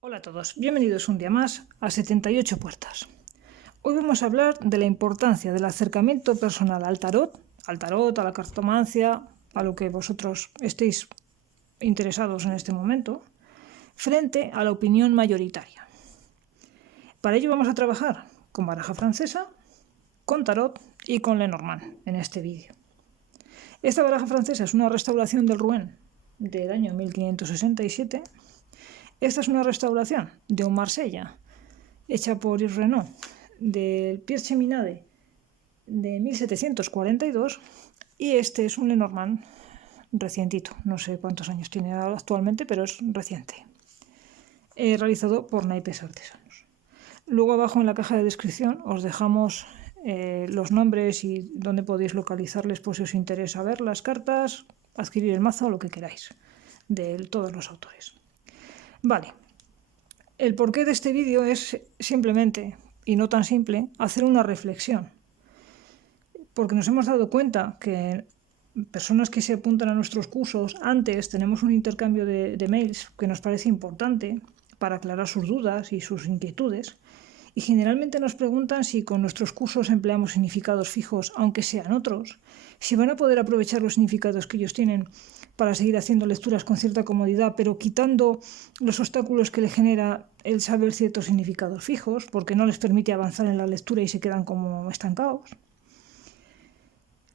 Hola a todos, bienvenidos un día más a 78 Puertas. Hoy vamos a hablar de la importancia del acercamiento personal al tarot, a la cartomancia, a lo que vosotros estéis interesados en este momento, frente a la opinión mayoritaria. Para ello vamos a trabajar con baraja francesa, con tarot y con Lenormand en este vídeo. Esta baraja francesa es una restauración del Rouen del año 1567. Esta es una restauración de un Marsella, hecha por Yves Renaud, del Pierre Cheminade de 1742, y este es un Lenormand recientito, no sé cuántos años tiene actualmente, pero es reciente, realizado por naipes artesanos. Luego abajo en la caja de descripción os dejamos los nombres y dónde podéis localizarles por si os interesa ver las cartas, adquirir el mazo o lo que queráis de todos los autores. Vale, el porqué de este vídeo es simplemente, y no tan simple, hacer una reflexión. Porque nos hemos dado cuenta que personas que se apuntan a nuestros cursos, antes tenemos un intercambio de mails que nos parece importante para aclarar sus dudas y sus inquietudes. Y generalmente nos preguntan si con nuestros cursos empleamos significados fijos, aunque sean otros, si van a poder aprovechar los significados que ellos tienen para seguir haciendo lecturas con cierta comodidad, pero quitando los obstáculos que le genera el saber ciertos significados fijos, porque no les permite avanzar en la lectura y se quedan como estancados.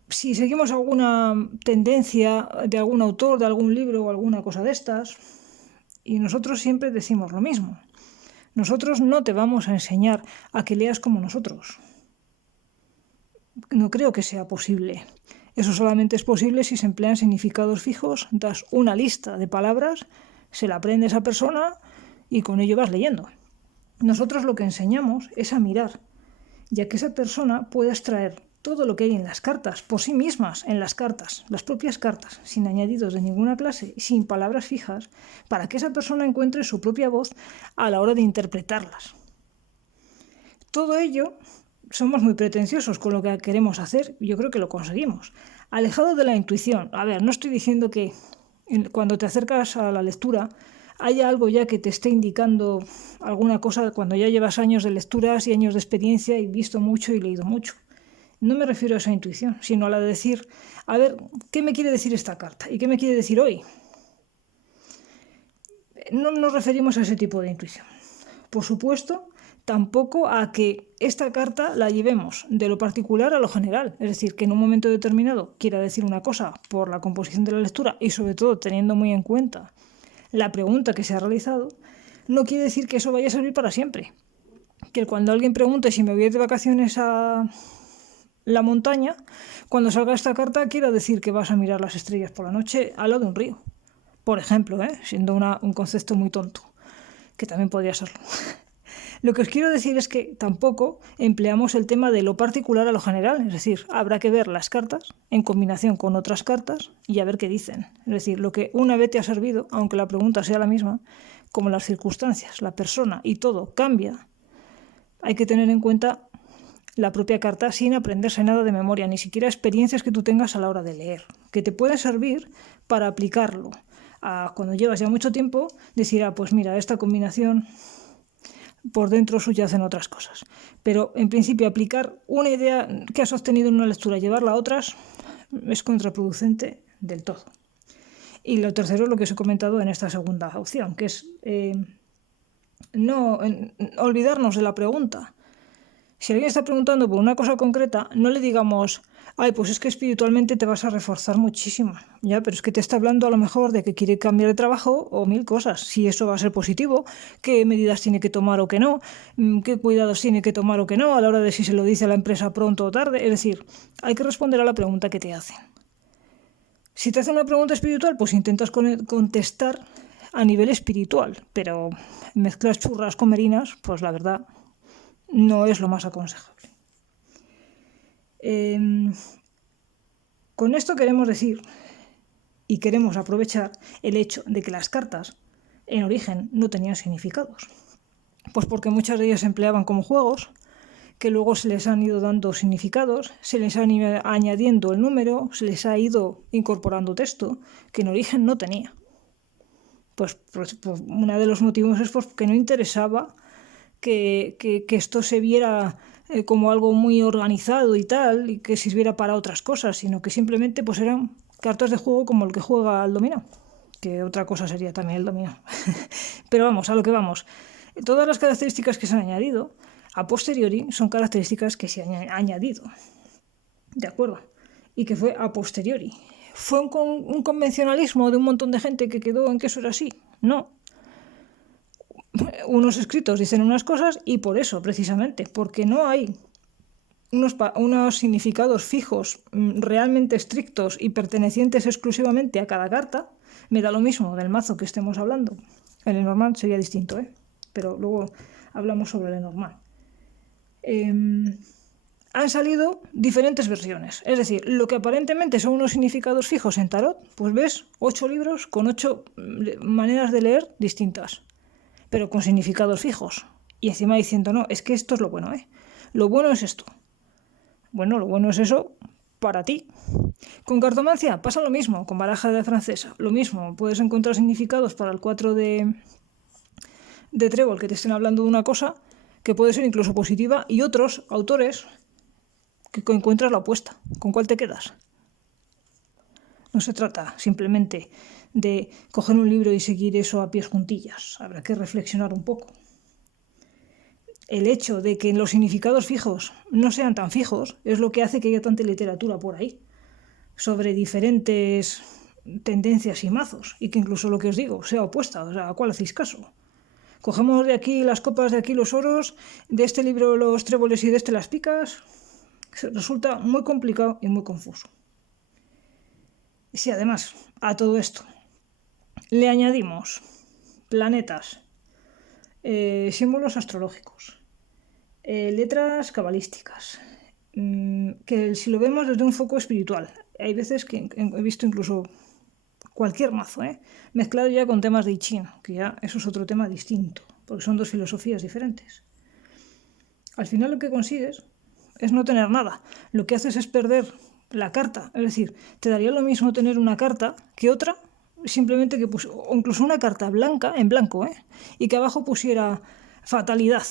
Si seguimos alguna tendencia de algún autor, de algún libro o alguna cosa de estas, y nosotros siempre decimos lo mismo. Nosotros no te vamos a enseñar a que leas como nosotros. No creo que sea posible. Eso solamente es posible si se emplean significados fijos, das una lista de palabras, se la aprende esa persona y con ello vas leyendo. Nosotros lo que enseñamos es a mirar, ya que esa persona pueda extraer todo lo que hay en las cartas, por sí mismas, en las cartas, las propias cartas, sin añadidos de ninguna clase, sin palabras fijas, para que esa persona encuentre su propia voz a la hora de interpretarlas. Todo ello, somos muy pretenciosos con lo que queremos hacer, y yo creo que lo conseguimos. Alejado de la intuición. A ver, no estoy diciendo que cuando te acercas a la lectura haya algo ya que te esté indicando alguna cosa cuando ya llevas años de lecturas y años de experiencia y visto mucho y leído mucho. No me refiero a esa intuición, sino a la de decir, a ver, ¿qué me quiere decir esta carta? ¿Y qué me quiere decir hoy? No nos referimos a ese tipo de intuición. Por supuesto, tampoco a que esta carta la llevemos de lo particular a lo general. Es decir, que en un momento determinado quiera decir una cosa por la composición de la lectura y sobre todo teniendo muy en cuenta la pregunta que se ha realizado, no quiere decir que eso vaya a servir para siempre. Que cuando alguien pregunte si me voy a ir de vacaciones a la montaña, cuando salga esta carta quiera decir que vas a mirar las estrellas por la noche al lado de un río. Por ejemplo, siendo un concepto muy tonto, que también podría serlo. Lo que os quiero decir es que tampoco empleamos el tema de lo particular a lo general, es decir, habrá que ver las cartas en combinación con otras cartas y a ver qué dicen. Es decir, lo que una vez te ha servido, aunque la pregunta sea la misma, como las circunstancias, la persona y todo cambia, hay que tener en cuenta la propia carta sin aprenderse nada de memoria, ni siquiera experiencias que tú tengas a la hora de leer, que te pueden servir para aplicarlo. Cuando llevas ya mucho tiempo, decir, pues mira, esta combinación por dentro subyacen otras cosas. Pero en principio aplicar una idea que has obtenido en una lectura y llevarla a otras es contraproducente del todo. Y lo tercero es lo que os he comentado en esta segunda opción, que es no olvidarnos de la pregunta. Si alguien está preguntando por una cosa concreta, no le digamos, pues es que espiritualmente te vas a reforzar muchísimo. Ya, pero es que te está hablando a lo mejor de que quiere cambiar de trabajo o mil cosas. Si eso va a ser positivo, qué medidas tiene que tomar o qué no, qué cuidados tiene que tomar o qué no, a la hora de si se lo dice a la empresa pronto o tarde. Es decir, hay que responder a la pregunta que te hacen. Si te hacen una pregunta espiritual, pues intentas contestar a nivel espiritual, pero mezclas churras con merinas, pues la verdad no es lo más aconsejable. Con esto queremos decir y queremos aprovechar el hecho de que las cartas en origen no tenían significados. Pues porque muchas de ellas se empleaban como juegos, que luego se les han ido dando significados, se les han ido añadiendo el número, se les ha ido incorporando texto, que en origen no tenía. Pues uno de los motivos es porque no interesaba que esto se viera como algo muy organizado y tal, y que sirviera para otras cosas, sino que simplemente pues eran cartas de juego como el que juega al dominó, que otra cosa sería también el dominó. Pero vamos, a lo que vamos. Todas las características que se han añadido, a posteriori, son características que se han añadido. ¿De acuerdo? Y que fue a posteriori. ¿Fue un convencionalismo de un montón de gente que quedó en que eso era así? No. Unos escritos dicen unas cosas y por eso, precisamente, porque no hay unos significados fijos, realmente estrictos y pertenecientes exclusivamente a cada carta, me da lo mismo del mazo que estemos hablando. El Lenormand sería distinto, pero luego hablamos sobre el Lenormand. Han salido diferentes versiones. Es decir, lo que aparentemente son unos significados fijos en tarot, pues ves 8 libros con 8 maneras de leer distintas, pero con significados fijos. Y encima diciendo, no, es que esto es lo bueno, Lo bueno es esto. Bueno, lo bueno es eso para ti. Con cartomancia pasa lo mismo, con baraja de francesa, lo mismo. Puedes encontrar significados para el 4 de trébol que te estén hablando de una cosa que puede ser incluso positiva y otros autores que encuentras la opuesta. ¿Con cuál te quedas? No se trata simplemente de coger un libro y seguir eso a pies juntillas. Habrá que reflexionar un poco. El hecho de que los significados fijos no sean tan fijos es lo que hace que haya tanta literatura por ahí sobre diferentes tendencias y mazos, y que incluso lo que os digo sea opuesta. O sea, ¿a cuál hacéis caso? Cogemos de aquí las copas, de aquí los oros, de este libro los tréboles y de este las picas. Resulta muy complicado y muy confuso. Y si además a todo esto le añadimos planetas, símbolos astrológicos, letras cabalísticas, que si lo vemos desde un foco espiritual, hay veces que he visto incluso cualquier mazo, mezclado ya con temas de I Ching, que ya eso es otro tema distinto, porque son dos filosofías diferentes. Al final lo que consigues es no tener nada. Lo que haces es perder la carta. Es decir, te daría lo mismo tener una carta que otra, simplemente que o incluso una carta blanca, en blanco, y que abajo pusiera fatalidad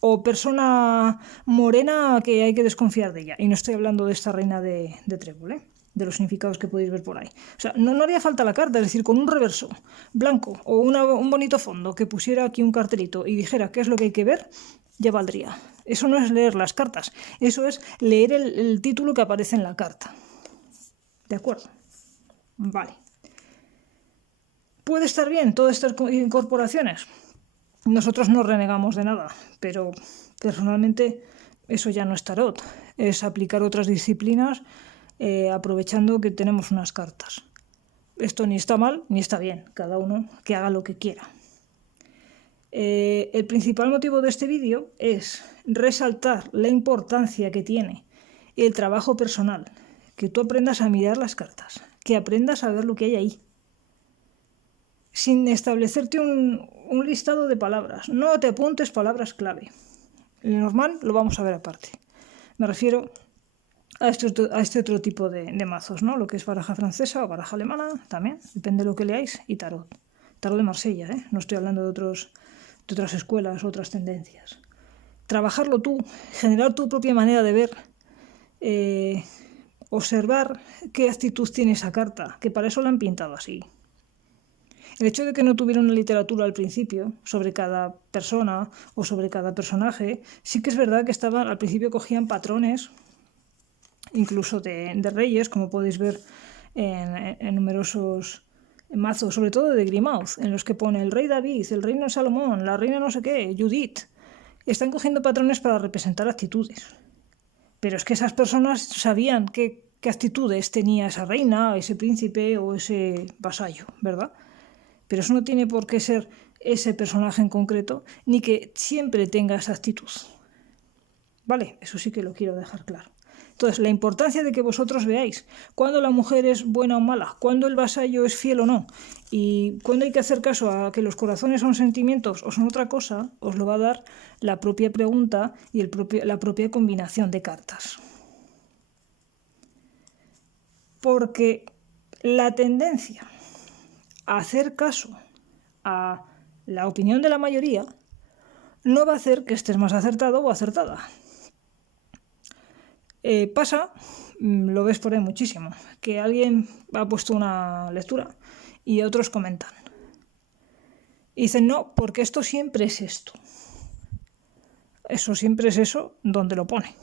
o persona morena que hay que desconfiar de ella. Y no estoy hablando de esta reina de trébol, de los significados que podéis ver por ahí. O sea, no haría falta la carta, es decir, con un reverso blanco o un bonito fondo que pusiera aquí un cartelito y dijera qué es lo que hay que ver, ya valdría. Eso no es leer las cartas, eso es leer el título que aparece en la carta. ¿De acuerdo? Vale. ¿Puede estar bien todas estas incorporaciones? Nosotros no renegamos de nada, pero personalmente eso ya no es tarot, es aplicar otras disciplinas aprovechando que tenemos unas cartas. Esto ni está mal ni está bien, cada uno que haga lo que quiera. El principal motivo de este vídeo es resaltar la importancia que tiene el trabajo personal, que tú aprendas a mirar las cartas, que aprendas a ver lo que hay ahí, sin establecerte un listado de palabras. No te apuntes palabras clave. El normal lo vamos a ver aparte. Me refiero a este otro tipo de mazos, ¿no? Lo que es baraja francesa o baraja alemana, también, depende de lo que leáis, y tarot. Tarot de Marsella, no estoy hablando de otras escuelas, otras tendencias. Trabajarlo tú, generar tu propia manera de ver, observar qué actitud tiene esa carta, que para eso la han pintado así. El hecho de que no tuviera una literatura al principio sobre cada persona o sobre cada personaje, sí que es verdad que al principio cogían patrones, incluso de reyes, como podéis ver en numerosos mazos, sobre todo de Grimauth, en los que pone el rey David, el reino Salomón, la reina no sé qué, Judith. Están cogiendo patrones para representar actitudes. Pero es que esas personas sabían qué actitudes tenía esa reina, ese príncipe o ese vasallo, ¿verdad? Pero eso no tiene por qué ser ese personaje en concreto, ni que siempre tenga esa actitud. ¿Vale? Eso sí que lo quiero dejar claro. Entonces, la importancia de que vosotros veáis cuándo la mujer es buena o mala, cuándo el vasallo es fiel o no, y cuándo hay que hacer caso a que los corazones son sentimientos o son otra cosa, os lo va a dar la propia pregunta y la propia combinación de cartas. Porque la tendencia a hacer caso a la opinión de la mayoría, no va a hacer que estés más acertado o acertada. Pasa, lo ves por ahí muchísimo, que alguien ha puesto una lectura y otros comentan. Y dicen, no, porque esto siempre es esto. Eso siempre es eso donde lo pone.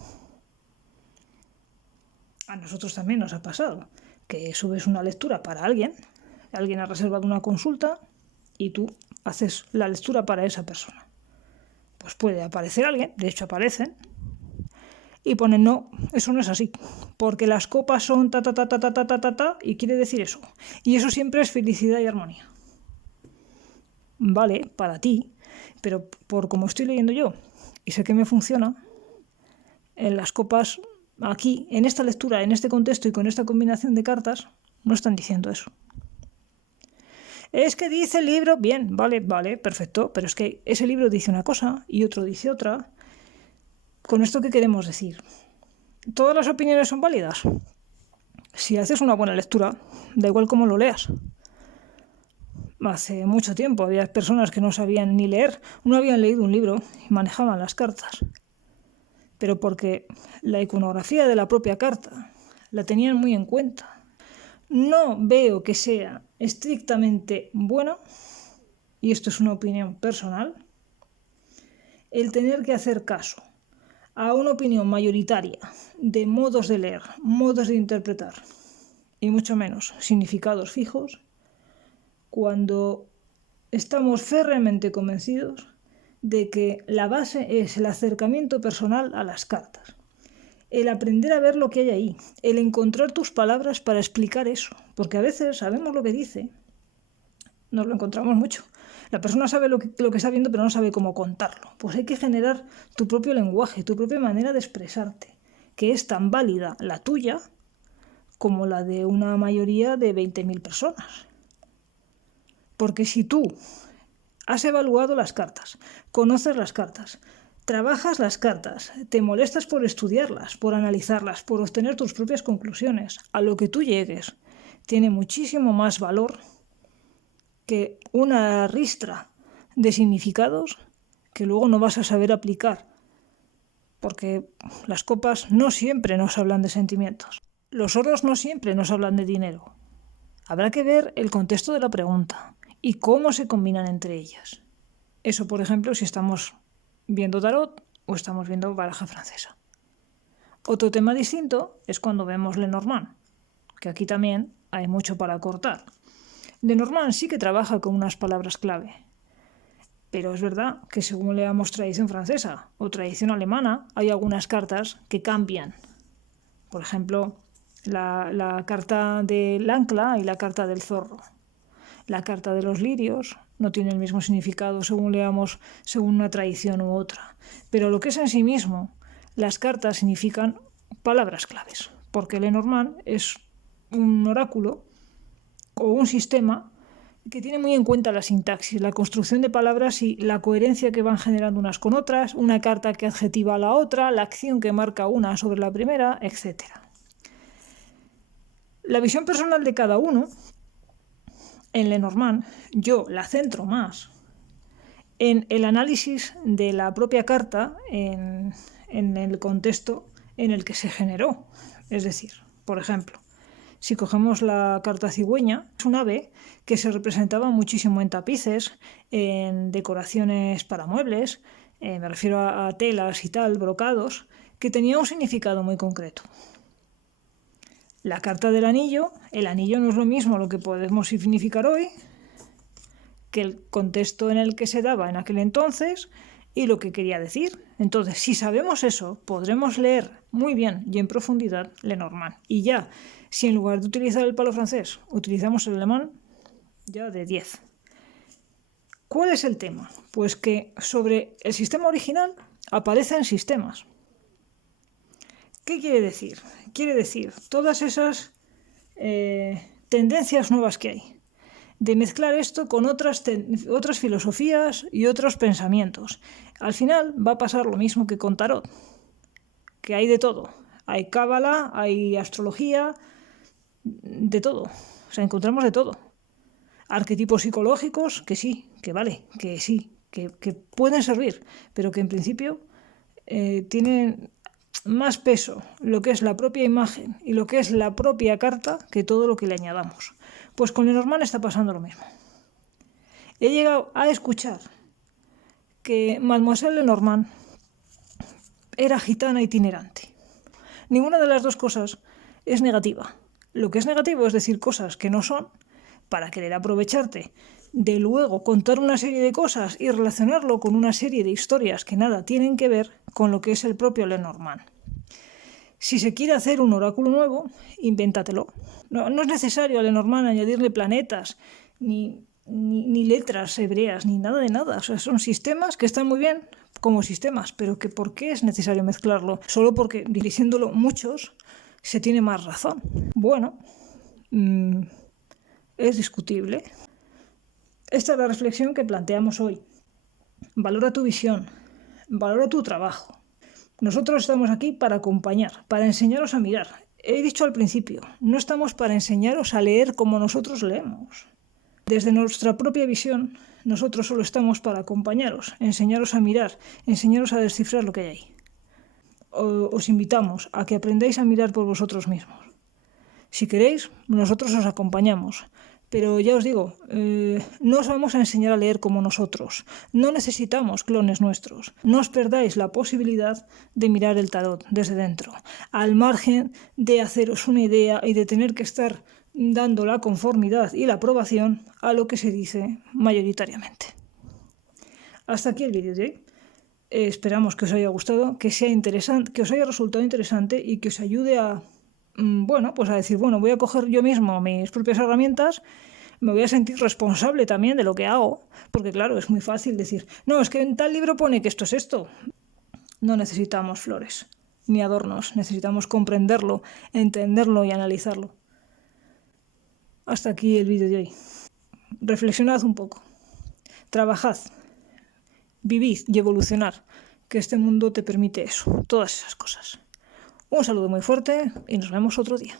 A nosotros también nos ha pasado que subes una lectura para alguien ha reservado una consulta y tú haces la lectura para esa persona. Pues puede aparecer alguien, de hecho aparecen, y ponen, no, eso no es así, porque las copas son ta, ta, ta, ta, ta, ta, ta, ta, ta, y quiere decir eso. Y eso siempre es felicidad y armonía. Vale, para ti, pero por como estoy leyendo yo, y sé que me funciona, en las copas, aquí, en esta lectura, en este contexto y con esta combinación de cartas, no están diciendo eso. Es que dice el libro, bien, vale, perfecto, pero es que ese libro dice una cosa y otro dice otra. ¿Con esto qué queremos decir? ¿Todas las opiniones son válidas? Si haces una buena lectura, da igual cómo lo leas. Hace mucho tiempo había personas que no sabían ni leer, no habían leído un libro y manejaban las cartas. Pero porque la iconografía de la propia carta la tenían muy en cuenta. No veo que sea estrictamente bueno, y esto es una opinión personal, el tener que hacer caso a una opinión mayoritaria de modos de leer, modos de interpretar, y mucho menos significados fijos, cuando estamos férreamente convencidos de que la base es el acercamiento personal a las cartas. El aprender a ver lo que hay ahí, el encontrar tus palabras para explicar eso, porque a veces sabemos lo que dice, nos lo encontramos mucho. La persona sabe lo que está viendo, pero no sabe cómo contarlo. Pues hay que generar tu propio lenguaje, tu propia manera de expresarte, que es tan válida la tuya como la de una mayoría de 20.000 personas. Porque si tú has evaluado las cartas, conoces las cartas, trabajas las cartas, te molestas por estudiarlas, por analizarlas, por obtener tus propias conclusiones, a lo que tú llegues, tiene muchísimo más valor que una ristra de significados que luego no vas a saber aplicar, porque las copas no siempre nos hablan de sentimientos, los oros no siempre nos hablan de dinero. Habrá que ver el contexto de la pregunta y cómo se combinan entre ellas. Eso, por ejemplo, si estamos viendo tarot o estamos viendo baraja francesa. Otro tema distinto es cuando vemos Lenormand, que aquí también hay mucho para cortar. Lenormand sí que trabaja con unas palabras clave, pero es verdad que según leamos tradición francesa o tradición alemana, hay algunas cartas que cambian. Por ejemplo, la carta del ancla y la carta del zorro. La carta de los lirios no tiene el mismo significado según leamos según una tradición u otra. Pero lo que es en sí mismo, las cartas significan palabras claves, porque Lenormand es un oráculo o un sistema que tiene muy en cuenta la sintaxis, la construcción de palabras y la coherencia que van generando unas con otras, una carta que adjetiva a la otra, la acción que marca una sobre la primera, etc. La visión personal de cada uno, en Lenormand, yo la centro más en el análisis de la propia carta en el contexto en el que se generó. Es decir, por ejemplo, si cogemos la carta cigüeña, es un ave que se representaba muchísimo en tapices, en decoraciones para muebles, me refiero a telas y tal, brocados, que tenía un significado muy concreto. La carta del anillo, el anillo no es lo mismo lo que podemos significar hoy que el contexto en el que se daba en aquel entonces y lo que quería decir. Entonces, si sabemos eso, podremos leer muy bien y en profundidad Lenormand. Y ya, si en lugar de utilizar el palo francés utilizamos el alemán, ya de 10. ¿Cuál es el tema? Pues que sobre el sistema original aparecen sistemas. ¿Qué quiere decir? Quiere decir todas esas tendencias nuevas que hay, de mezclar esto con otras filosofías y otros pensamientos. Al final va a pasar lo mismo que con tarot, que hay de todo. Hay cábala, hay astrología, de todo. O sea, encontramos de todo. arquetipos psicológicos que sí, que vale, que sí, que pueden servir, pero que en principio tienen más peso lo que es la propia imagen y lo que es la propia carta que todo lo que le añadamos. Pues con Lenormand está pasando lo mismo. He llegado a escuchar que Mademoiselle Lenormand era gitana itinerante. Ninguna de las dos cosas es negativa. Lo que es negativo es decir cosas que no son para querer aprovecharte de luego contar una serie de cosas y relacionarlo con una serie de historias que nada tienen que ver con lo que es el propio Lenormand. Si se quiere hacer un oráculo nuevo, invéntatelo. No es necesario a Lenormand añadirle planetas, ni letras hebreas, ni nada de nada. O sea, son sistemas que están muy bien como sistemas, pero que ¿por qué es necesario mezclarlo? Solo porque, diciéndolo muchos, se tiene más razón. Bueno, es discutible. Esta es la reflexión que planteamos hoy. Valora tu visión, valora tu trabajo. Nosotros estamos aquí para acompañar, para enseñaros a mirar. He dicho al principio, no estamos para enseñaros a leer como nosotros leemos. Desde nuestra propia visión, nosotros solo estamos para acompañaros, enseñaros a mirar, enseñaros a descifrar lo que hay ahí. Os invitamos a que aprendáis a mirar por vosotros mismos. Si queréis, nosotros os acompañamos. Pero ya os digo, no os vamos a enseñar a leer como nosotros. No necesitamos clones nuestros. No os perdáis la posibilidad de mirar el tarot desde dentro, al margen de haceros una idea y de tener que estar dando la conformidad y la aprobación a lo que se dice mayoritariamente. Hasta aquí el vídeo de hoy. Esperamos que os haya gustado, que sea interesante, que os haya resultado interesante y que os ayude a a decir, voy a coger yo mismo mis propias herramientas, me voy a sentir responsable también de lo que hago, porque claro, es muy fácil decir, no, es que en tal libro pone que esto es esto. No necesitamos flores ni adornos, necesitamos comprenderlo, entenderlo y analizarlo. Hasta aquí el vídeo de hoy. Reflexionad un poco, trabajad, vivid y evolucionar, que este mundo te permite eso, todas esas cosas. Un saludo muy fuerte y nos vemos otro día.